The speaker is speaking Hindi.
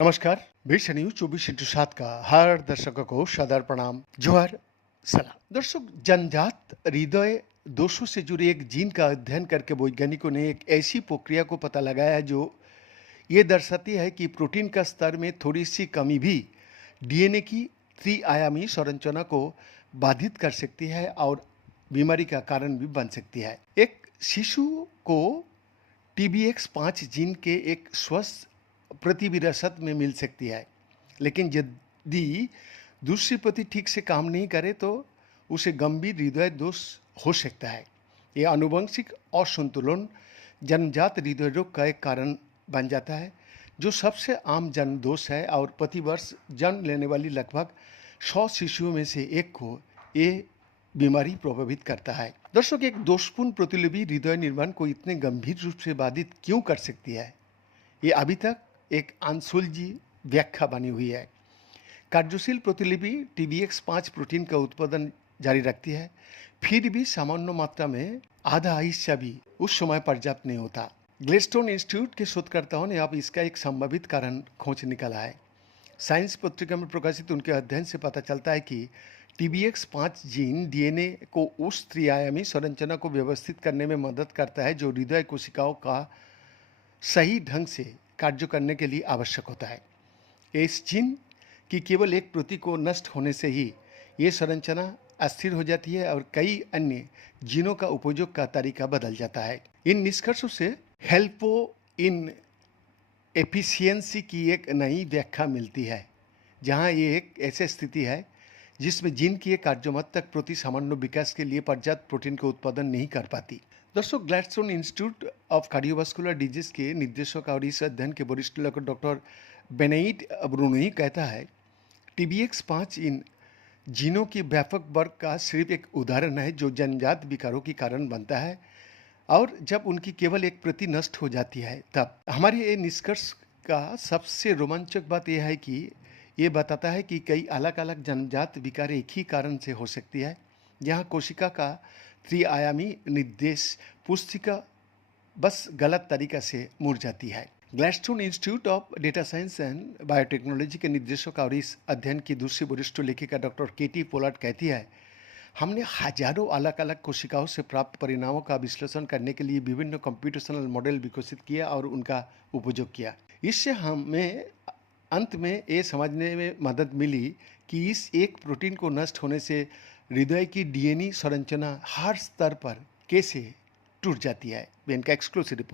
नमस्कार। विश्व न्यूज 24/7 का हर दर्शकों को सादर प्रणाम, जोहार, सलाम। दर्शक, जन्मजात हृदय दोषों से जुड़े एक जीन का अध्ययन करके वैज्ञानिकों ने एक ऐसी प्रक्रिया को पता लगाया है जो ये दर्शाती है कि प्रोटीन का स्तर में थोड़ी सी कमी भी डीएनए की त्रिआयामी संरचना को बाधित कर सकती है और बीमारी का कारण भी बन सकती है। एक शिशु को TBX5 जीन के एक स्वस्थ प्रतिविरासत में मिल सकती है, लेकिन यदि दूसरी प्रति ठीक से काम नहीं करे तो उसे गंभीर हृदय दोष हो सकता है। ये आनुवंशिक असंतुलन जन्मजात हृदय रोग का एक कारण बन जाता है, जो सबसे आम जन्म दोष है और प्रतिवर्ष जन्म लेने वाली लगभग 100 शिशुओं में से एक को ये बीमारी प्रभावित करता है। दर्शक, एक दोषपूर्ण प्रतिलिपि हृदय निर्माण को इतने गंभीर रूप से बाधित क्यों कर सकती है, ये अभी तक एक अनसुलझी व्याख्या बनी हुई है। कार्यशील प्रतिलिपि TBX5 प्रोटीन का उत्पादन जारी रखती है, फिर भी सामान्य मात्रा में आधा हिस्सा भी उस समय पर्याप्त नहीं होता। ग्लेडस्टोन इंस्टीट्यूट के शोधकर्ताओं ने अब इसका एक संभावित कारण खोज निकाला है। साइंस पत्रिका में प्रकाशित उनके अध्ययन से पता चलता है कि TBX5 जीन डीएनए को उस त्रिआयामी संरचना को व्यवस्थित करने में मदद करता है जो हृदय कोशिकाओं का सही ढंग से कार्य करने के लिए आवश्यक होता है। इस जीन की केवल एक प्रति को नष्ट होने से ही ये संरचना अस्थिर हो जाती है और कई अन्य जीनों का उपयोग का तरीका बदल जाता है। इन निष्कर्षों से हेल्पो इन एफिशिएंसी की एक नई व्याख्या मिलती है, जहां ये एक ऐसी स्थिति है जिसमें जीन की एक कार्यमत तक प्रति सामान्य विकास के लिए पर्याप्त प्रोटीन का उत्पादन नहीं कर पाती। दोस्तों, Gladstone institute of cardiovascular disease के निर्देशक और इस अध्ययन के वरिष्ठ लेखक डॉक्टर बेनेइट ब्रूनी कहता है, TBX5 इन जीनों की व्यापक वर्ग का सिर्फ एक उदाहरण है जो जन्मजात विकारों के कारण बनता है, और जब उनकी केवल एक प्रति नष्ट हो जाती है तब। हमारे ये निष्कर्ष का सबसे रोमांचक बात यह है कि ये बताता है कि कई अलग अलग जन्मजात विकार एक ही कारण से हो सकती है, जहाँ कोशिका का त्रिआयामी निर्देश पुस्तिका बस गलत तरीका से मुड़ जाती है। Gladstone institute of data science and biotechnology के निर्देशक और इस अध्ययन की दूसरी वरिष्ठ लेखिका डॉक्टर केटी पोलार्ड कहती है, हमने हजारों अलग अलग कोशिकाओं से प्राप्त परिणामों का विश्लेषण करने के लिए विभिन्न कंप्यूटेशनल मॉडल विकसित किया और उनका उपयोग किया। इससे हमें अंत में ये समझने में मदद मिली कि इस एक प्रोटीन को नष्ट होने से हृदय की डीएनए संरचना हर स्तर पर कैसे टूट जाती है। इनका एक्सक्लूसिव रिपोर्ट।